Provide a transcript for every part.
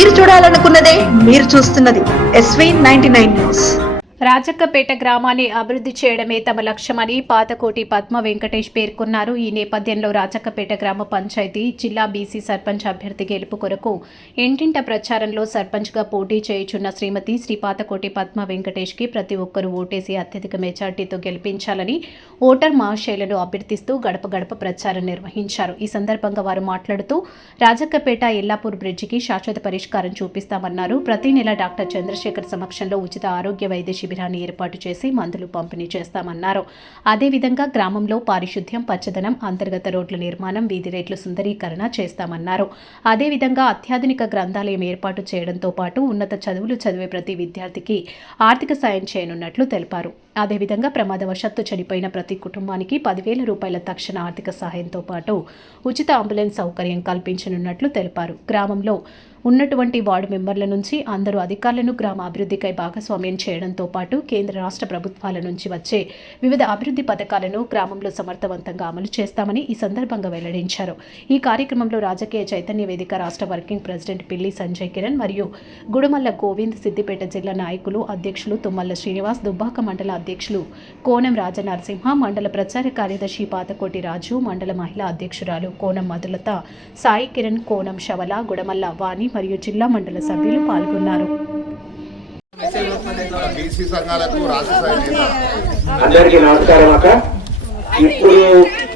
మీరు చూడాలనుకున్నదే మీరు చూస్తున్నది SV99 న్యూస్. రాజక్కపేట గ్రామాన్ని అభివృద్ధి చేయడమే తమ లక్ష్యమని పాతకోటి పద్మ వెంకటేష్ పేర్కొన్నారు. ఈ నేపథ్యంలో రాజక్కపేట గ్రామ పంచాయతీ జిల్లా బీసీ సర్పంచ్ అభ్యర్థి గెలుపు కొరకు ఇంటింట ప్రచారంలో సర్పంచ్గా పోటీ చేయుచున్న శ్రీమతి శ్రీ పాతకోటి పద్మ వెంకటేష్కి ప్రతి ఒక్కరూ ఓటేసి అత్యధిక మెజార్టీతో గెలిపించాలని ఓటర్ మహాశైలను అభ్యర్థిస్తూ గడప గడప ప్రచారం నిర్వహించారు. ఈ సందర్భంగా వారు మాట్లాడుతూ రాజక్కపేట ఎల్లాపూర్ బ్రిడ్జికి శాశ్వత పరిష్కారం చూపిస్తామన్నారు. ప్రతి నెల డాక్టర్ చంద్రశేఖర్ సమక్షంలో ఉచిత ఆరోగ్య వైద్య శిబిరాన్ని ఏర్పాటు చేసి మందులు పంపిణీ చేస్తామన్నారు. అదేవిధంగా గ్రామంలో పారిశుద్ధ్యం, పచ్చదనం, అంతర్గత రోడ్ల నిర్మాణం, వీధి రేట్ల సుందరీకరణ చేస్తామన్నారు. అదేవిధంగా అత్యాధునిక గ్రంథాలయం ఏర్పాటు చేయడంతో పాటు ఉన్నత చదువులు చదివే ప్రతి విద్యార్థికి ఆర్థిక సాయం చేయనున్నట్లు తెలిపారు. అదేవిధంగా ప్రమాదవశాత్తు చనిపోయిన ప్రతి కుటుంబానికి 10,000 రూపాయల తక్షణ ఆర్థిక సహాయంతో పాటు ఉచిత అంబులెన్స్ సౌకర్యం కల్పించనున్నట్లు తెలిపారు. గ్రామంలో ఉన్నటువంటి వార్డు మెంబర్ల నుంచి అందరూ అధికారులను గ్రామ అభివృద్ధికై భాగస్వామ్యం చేయడంతో పాటు కేంద్ర రాష్ట్ర ప్రభుత్వాల నుంచి వచ్చే వివిధ అభివృద్ధి పథకాలను గ్రామంలో సమర్థవంతంగా అమలు చేస్తామని ఈ సందర్భంగా వెల్లడించారు. ఈ కార్యక్రమంలో రాజకీయ చైతన్య వేదిక రాష్ట్ర వర్కింగ్ ప్రెసిడెంట్ పిల్లి సంజయ్ కిరణ్ మరియు గుడుమల్ల గోవింద్, సిద్దిపేట జిల్లా నాయకులు, అధ్యక్షులు తుమ్మల్ల శ్రీనివాస్, దుబ్బాక మండల అధ్యక్షులు కోనం రాజనరసింహ, మండల ప్రచార కార్యదర్శి పాతకోటి రాజు, మండల మహిళా అధ్యక్షురాలు కోనం మధులత, సాయి కిరణ్, కోనం శవల, గుడమల్ల వాణి మరియు జిల్లా మండల సభ్యులు పాల్గొన్నారు. అందరికీ నమస్కారం అక్క. ఇప్పుడు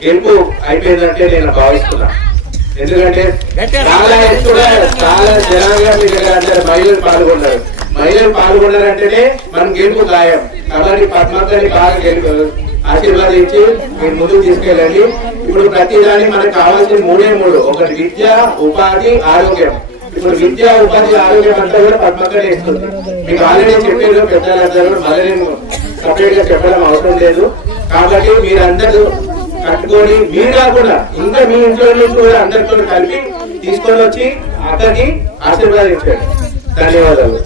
గెలుపు అయిపోయిందంటే నేను భావిస్తున్నా. ఎందుకంటే చాలా జనంగా మీ దగ్గర అందరు మహిళలు పాల్గొన్నారు. మహిళలు పాల్గొన్నారంటేనే మనం గెలుపు ఖాయం. కాబట్టి పద్మక్కని బాగా గెలుపు ఆశీర్వాదించి మీరు ముందుకు తీసుకెళ్ళండి. ఇప్పుడు ప్రతిదాని మనకు కావాల్సిన మూడు, ఒకటి విద్య, ఉపాధి, ఆరోగ్యం. ఇప్పుడు విద్య, ఉపాధి, ఆరోగ్యం అంతా కూడా పద్మక్కనే ఇస్తుంది. మీకు ఆల్రెడీ చెప్పారు పెద్దలందరూ, మళ్ళీ నేను సపరేట్ గా చెప్పడం అవసరం లేదు. కాబట్టి మీరందరూ కట్టుకొని మీరు కాకుండా ఇంకా మీ ఇంట్లో నుంచి కూడా అందరితో కలిపి తీసుకొని వచ్చి అక్కడికి ఆశీర్వాదించండి. ధన్యవాదాలు.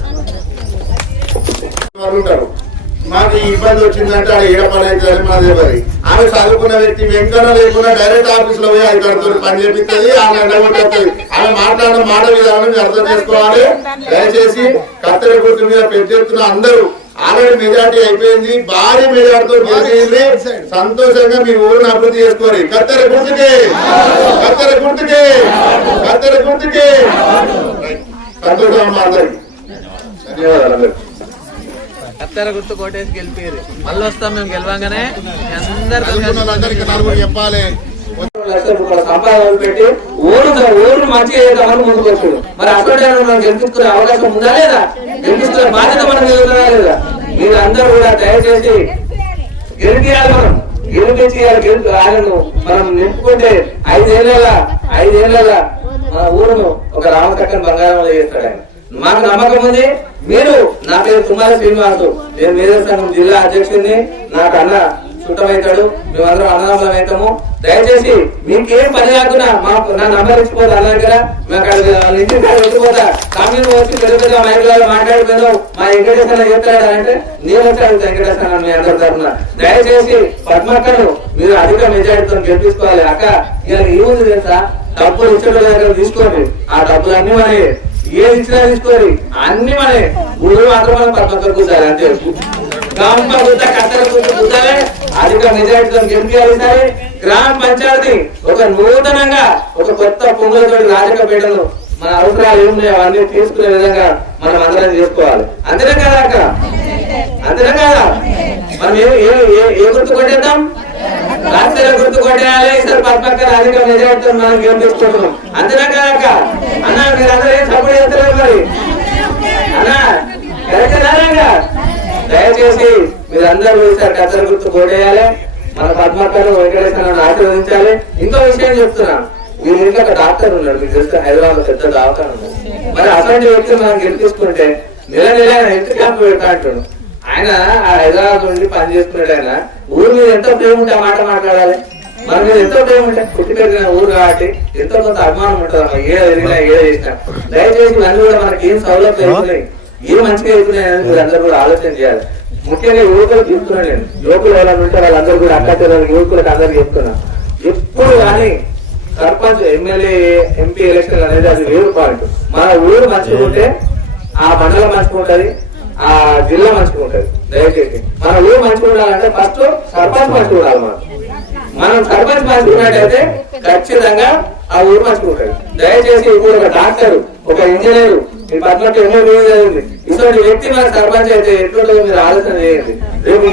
మాకు ఈ ఇబ్బంది వచ్చిందంటే ఆడ ఏడ పని అవుతుంది మాది ఎవరి. ఆమె చదువుకున్న వ్యక్తి వెంకన్న లేకుండా డైరెక్ట్ ఆఫీస్ లో పోయి అధికారులతో పని చేపిస్తుంది. ఆమె ఎండగొట్టేస్తుంది. ఆమె మాట్లాడిన మాట విధానం అర్థం చేసుకోవాలి. దయచేసి కత్తెర గుర్తు మీద పెద్ద ఎత్తున అందరూ ఆల్రెడీ మెజార్టీ అయిపోయింది. భారీ మెజార్టీతో గెలిచింది. సంతోషంగా మీ ఊరిని అభివృద్ధి చేసుకోవాలి. కత్తెర గుర్తుకే, కత్తెర గుర్తుకే, కత్తెర గుర్తుకే. సంతోషం అందరికి. ధన్యవాదాలు అందరికి. కత్తెర గుర్తు కోటేసి గెలిపారు. మళ్ళీ వస్తాం మేము గెలవంగానే అందరికి నలుగురు చెప్పాలి. సంపాదన పెట్టి ఊరు మంచిగా చేద్దామని ముందుకు వస్తుంది. మరి అసలు మనం గెలిపించుకునే అవకాశం ఉందా లేదా? గెలిపించుకునే బాధ్యత మనం గెలుగుతుందా లేదా? మీరు అందరూ కూడా దయచేసి గెలిపియాలి. మనం గెలిపించాలి. ఆయనను మనం నింపుకుంటే 5 ఏళ్ళ మన ఊరును ఒక రామచక్కని బంగారం చేస్తాడు ఆయన. మాకు నమ్మకం ఉంది. మీరు, నా పేరు తుమ్మల శ్రీనివాసు, నేను మేధా సంఘం జిల్లా అధ్యక్షుడిని. నాకు అన్న చుట్టమవుతాడు. మేమందరం అన్నదమ్ములం అవుతాము. దయచేసి మీకేం పని కాకుండా మాకు నా నంబర్ ఇచ్చిపోతా అన్న దగ్గర. మేము ఇంటికి వచ్చిపోతా. కమ్యూనిటీ వచ్చి పెద్ద పెద్ద మహిళలు మాట్లాడిపోయాను. మా వెంకటేశ్వర చెప్తాడు అంటే నేను వచ్చాడు వెంకటేశ్వర మీ అందరి తరఫున. దయచేసి పద్మక్కను మీరు అధిక మెజారిటీతో గెలిపించుకోవాలి. అక్క ఇలా ఏముంది తెలుసా? డబ్బులు ఇచ్చిన దగ్గర తీసుకోండి. ఆ డబ్బులన్నీ మనకి ఏది ఇచ్చినా తీసుకోవాలి. అన్ని మనకి గుళ్ళు మాత్రం మనం పద్మక్క కూర్చాలి. అంతే. గ్రామ కత్తెర కూర్చాలి. అధిక మెజారిటీతో గెలిపించాలి. గ్రామ పంచాయతీ ఒక నూతనంగా ఒక కొత్త పొంగులతో రాజకపేటను మన అవసరాలు ఏమున్నాయో అవన్నీ తీసుకునే విధంగా మనం అందరం చేసుకోవాలి. అంతేనా కదా అక్క? అంతేనా కదా? మనం ఏ గుర్తు కొట్టేద్దాం? కత్తెర గుర్తు కొట్టేయాలి. ఈసారి పద్మక్క అధిక మెజారిటీతో మనం గెలిపించుకుంటున్నాం. అంతేనా కదా అక్క? అన్న మీరు అందరూ ఏం సపోర్ట్ చేస్తారు మరి? అన్న కరెక్టేనా? దయచేసి మీరందరూ ఈసారి కత్తెర గుర్తు కొట్టేయాలి. మన పద్మక్కను వెంకటేశ్వరను ఆశీర్వదించాలి. ఇంకో విషయం చెప్తున్నా. వీళ్ళ ఇంట్లో ఒక డాక్టర్ ఉన్నాడు. మీకు తెలిస్తే హైదరాబాద్ పెద్ద దవాఖాన ఉంది. మరి అసలు వ్యక్తులు మనం గెలిపించుకుంటే నెల హెల్త్ క్యాంప్ పెడతా అంటాడు ఆయన. ఆ హైదరాబాద్ నుండి పని చేసుకున్నాడు ఆయన. ఊరు మీద ఎంతో ప్రేమ ఉంటే ఆ మాట మాట్లాడాలి. మన మీద ఎంతో ప్రేమ ఉంటే పుట్టి పెరిగిన ఊరు కాబట్టి ఎంతో కొంత అభిమానం ఉంటుంది. ఏదో ఎదిగినా ఏదో చేసినా. దయచేసి ఇవన్నీ కూడా మనకి ఏం సౌలభ్యం అవుతున్నాయి, ఏం మంచిగా అవుతున్నాయని మీరు అందరూ కూడా ఆలోచన చేయాలి. ముఖ్యంగా యువకులు తీసుకున్నాను నేను. యువకులు ఎవరైనా ఉంటే వాళ్ళందరూ కూడా అక్క చెల్లెలు యువకులకు అందరికి చెప్తున్నా. ఎప్పుడు కానీ సర్పంచ్ ఎమ్మెల్యే ఎంపీ ఎలక్షన్ అనేది అది వేరు పాయింట్. మన ఊరు మంచిగా ఉంటే ఆ మండలం మంచిగా ఉంటది, ఆ జిల్లా మంచిగా ఉంటది. దయచేసి మన ఊరు మంచిగా ఉండాలంటే ఫస్ట్ సర్పంచ్ మంచిగా ఉండాలి. మనం సర్పంచ్ మంచిగా ఉన్నట్టయితే ఖచ్చితంగా ఆ ఊరు మంచిగా ఉంటది. దయచేసి ఇప్పుడు ఒక డాక్టర్, ఒక ఇంజనీర్, మీ పద్మకి ఎన్నో చదివింది, ఇటువంటి వ్యక్తి మన సర్పంచ్ అయితే ఎట్లుంటుందో మీరు ఆలోచన చేయండి. రేపు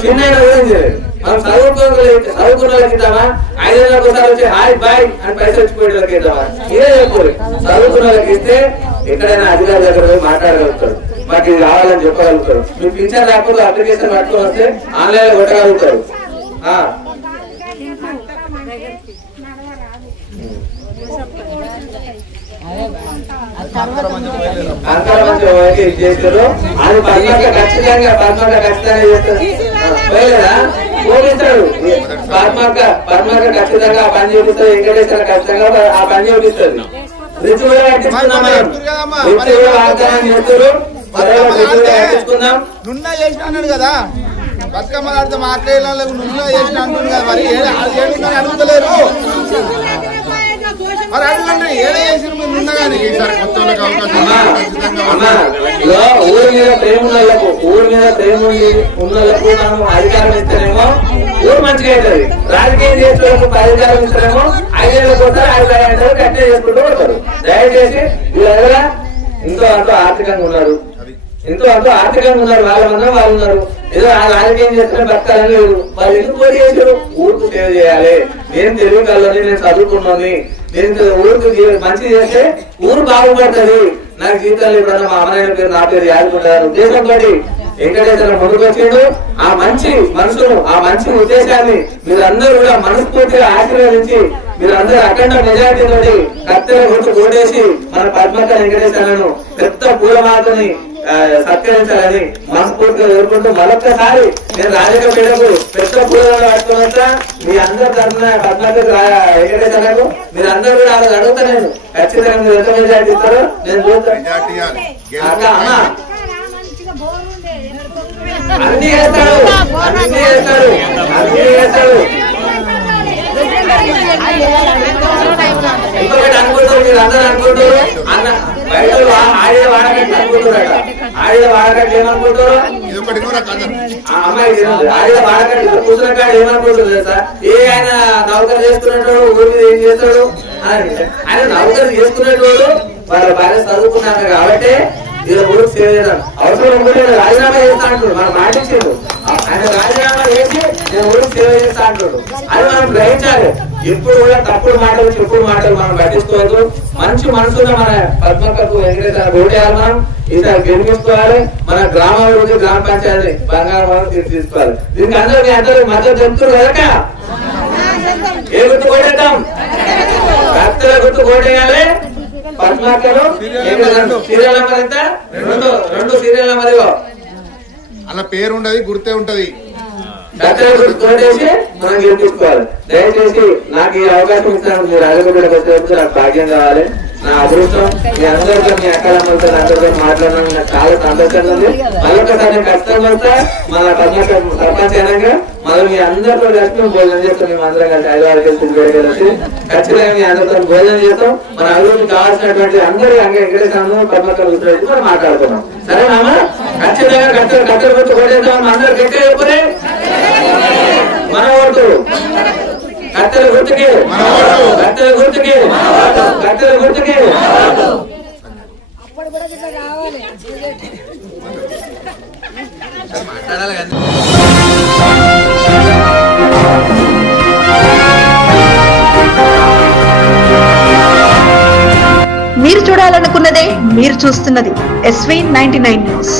చిన్న మనం చదువుకున్న ఇద్దామా, 5 ఏళ్ళకి ఒకసారి వచ్చి హాయ్ బాయ్ అని పైసలు వచ్చిపోయేళ్ళకి ఇద్దామా? ఇదే చెప్పుకోరు. చదువుకున్న వాళ్ళకి ఇస్తే ఎక్కడైనా అధికారి దగ్గర పోయి మాట్లాడగలుగుతారు, మాకు ఇది కావాలని చెప్పగలుగుతారు. మీరు పింఛన్ రాకపోతే అప్లికేషన్ పట్టుకొని వస్తే ఆన్లైన్ లో కొట్టగలుగుతారు. చేస్తారు అది పద్మక ఖచ్చితంగా పోలిస్తాడు. పద్మక ఖచ్చితంగా ఆ పని చూపిస్తుంది, వెంకటేశ్వర ఖచ్చితంగా ఆ పని చూపిస్తుంది. రిచ్ కూడా కట్టించుకుందాం, వాగ్దానం చేస్తారు. కట్టించుకుందాం. నున్నా చేసిన అన్నాడు కదా, బతుకమ్మ ఆడితే మా అక్కయ్యలకు నున్నా చేసిన అంటుంది కదా, మరి అడుగుతలేరు. మరి అడగండి, ఏడే చేసిన మీరు నున్నా కానీ ఊరి మీద ప్రేమ ఉన్నోళ్ళకు, ఊరి మీద ప్రేమ ఉన్నోళ్ళకు మనం అధికారం ఇస్తేనేమో ఊరు మంచిగా అవుతుంది. రాజకీయం చేసేందుకు అధికారం ఇస్తేనేమో 5 ఏళ్ళకి వస్తారు, 5 ఏళ్ళు కట్టే చేసుకుంటూ పోతారు. దయచేసి వీళ్ళ దగ్గర ఎంతో అంతో ఆర్థికంగా ఉన్నారు, ఎంతో అంతో ఆర్థికంగా ఉన్నారు. వాళ్ళ మందరం వాళ్ళు ఉన్నారు. ఏదో రాజకీయం చేస్తున్న బతకాలని లేదు. వాళ్ళు ఎందుకు పోటీ చేశారు? ఊరుకు సేవ చేయాలి. నేను తెలివి కలని, నేను చదువుకున్నాను, నేను ఊరికి మంచి చేస్తే ఊరు బాగుపడుతుంది. నాకు జీవితంలో ఎప్పుడన్నా మా అమ్మనాయన పేరు నా పేరు యాదుకుంటారు ఉద్దేశంతో వెంకటేశ్వర ముందుకు వచ్చాడు. ఆ మంచి మనసును, ఆ మంచి ఉద్దేశాన్ని మీరందరూ కూడా మనస్ఫూర్తిగా ఆశీర్వదించి మీరందరూ అఖండ మెజారిటీతోటి కత్తెర గుర్తు ఓటేసి మన పద్మక వెంకటేశ్వరను పెద్ద పూలమాతని సత్కరించాలని మనస్ఫూర్తిగా కోరుకుంటూ మరొక్కసారి నేను రాజకీయకు పెద్ద పూలమాల పట్టుకున్నా మీ అందరి తరఫున పద్మక వెంకటేశ్వరకు మీరందరూ కూడా అలా అడుగుతా. నేను ఖచ్చితంగా మీరు ఎంత మెజారిటీ ఇస్తారో నేను చూస్తాను. అన్ని చేస్తాడు, అన్ని చేస్తాడు, అన్ని చేస్తాడు. ఇంకొకటి అనుకుంటారు, మీరు అందరూ అనుకుంటారు అన్న బయట ఆడిన వాడకట్టు అనుకుంటున్నాడు. ఆడిన వాడకట్టు ఏమనుకుంటారు? అమ్మాయి ఆడిన వాడకట్టు కూతురు కాడ ఏమనుకుంటారు తెలుసా? ఆయన నౌకరు చేసుకున్నట్టు ఊరి మీద ఏం చేస్తాడు అని. ఆయన నౌకరు చేసుకున్నట్టు వాళ్ళ బాగా చదువుకున్నాను కాబట్టి వీళ్ళ ఊరికి సేవ చేద్దాం. అవసరం ఉంటే రాజీనామా చేస్తా అంటాడు. మనం మాటించాడు, ఆయన రాజీనామా చేసి నేను ఊరికి సేవ చేస్తా అంటాడు. అది మనం గ్రహించాలి. ఎప్పుడు కూడా తప్పుడు మాటలు, చెప్పుడు మాటలు మనం పట్టించుకోవద్దు. మంచి మనసులో మన పద్మకకు వెంకటేశ్వర ఓటేయాలి. మనం ఈసారి గెలిపించుకోవాలి. మన గ్రామాభివృద్ధి, గ్రామ పంచాయతీ బంగారం తీసుకోవాలి. దీనికి అందరూ మద్దతు చెప్తున్నారు కనుక ఏ గుర్తు కొట్టేద్దాం? కత్తెర గుర్తు కొట్టేయాలి. పద్మకను సీరియల్ నెంబర్ ఎంత? 2 సీరియల్ నెంబర్ అలా పేరు ఉండదు, గుర్తే ఉంటది. కత్తెర గుర్తు కొట్టేసి మనం గెలిపించుకోవాలి. దయచేసి నాకు ఈ అవకాశం ఇస్తాను. మీరు రాజకీయ వచ్చేటప్పుడు నాకు భాగ్యం కావాలి. నా అదృష్టం మీ అందరితో, మీ అక్కలమ్మలతో అందరితో మాట్లాడడం నాకు చాలా సంతోషంగా ఉంది. మరొకసారి నేను ఖచ్చితంగా వస్తా. మన పద్మక సర్పంచ్ అయినాక మనం మీ అందరితో కలిసి భోజనం చేస్తాం. మేము అందరం కలిసి 5-6 కలిసి ఖచ్చితంగా మీ అందరితో భోజనం చేస్తాం. మన అభివృద్ధికి కావాల్సినటువంటి అందరి వెంకటేశ్వర పద్మక గురించి మనం మాట్లాడుతున్నాం. సరేనా? ఖచ్చితంగా కత్తెర గుర్తు కొట్టేద్దాం. అందరు గట్టిగా చెప్పుకునే మన ఓటు కత్తెర గుర్తుకి, కత్తెర గుర్తుకి, కత్తెర గుర్తుకి. మీరు చూడాలనుకున్నదే మీరు చూస్తున్నది SV 99 న్యూస్.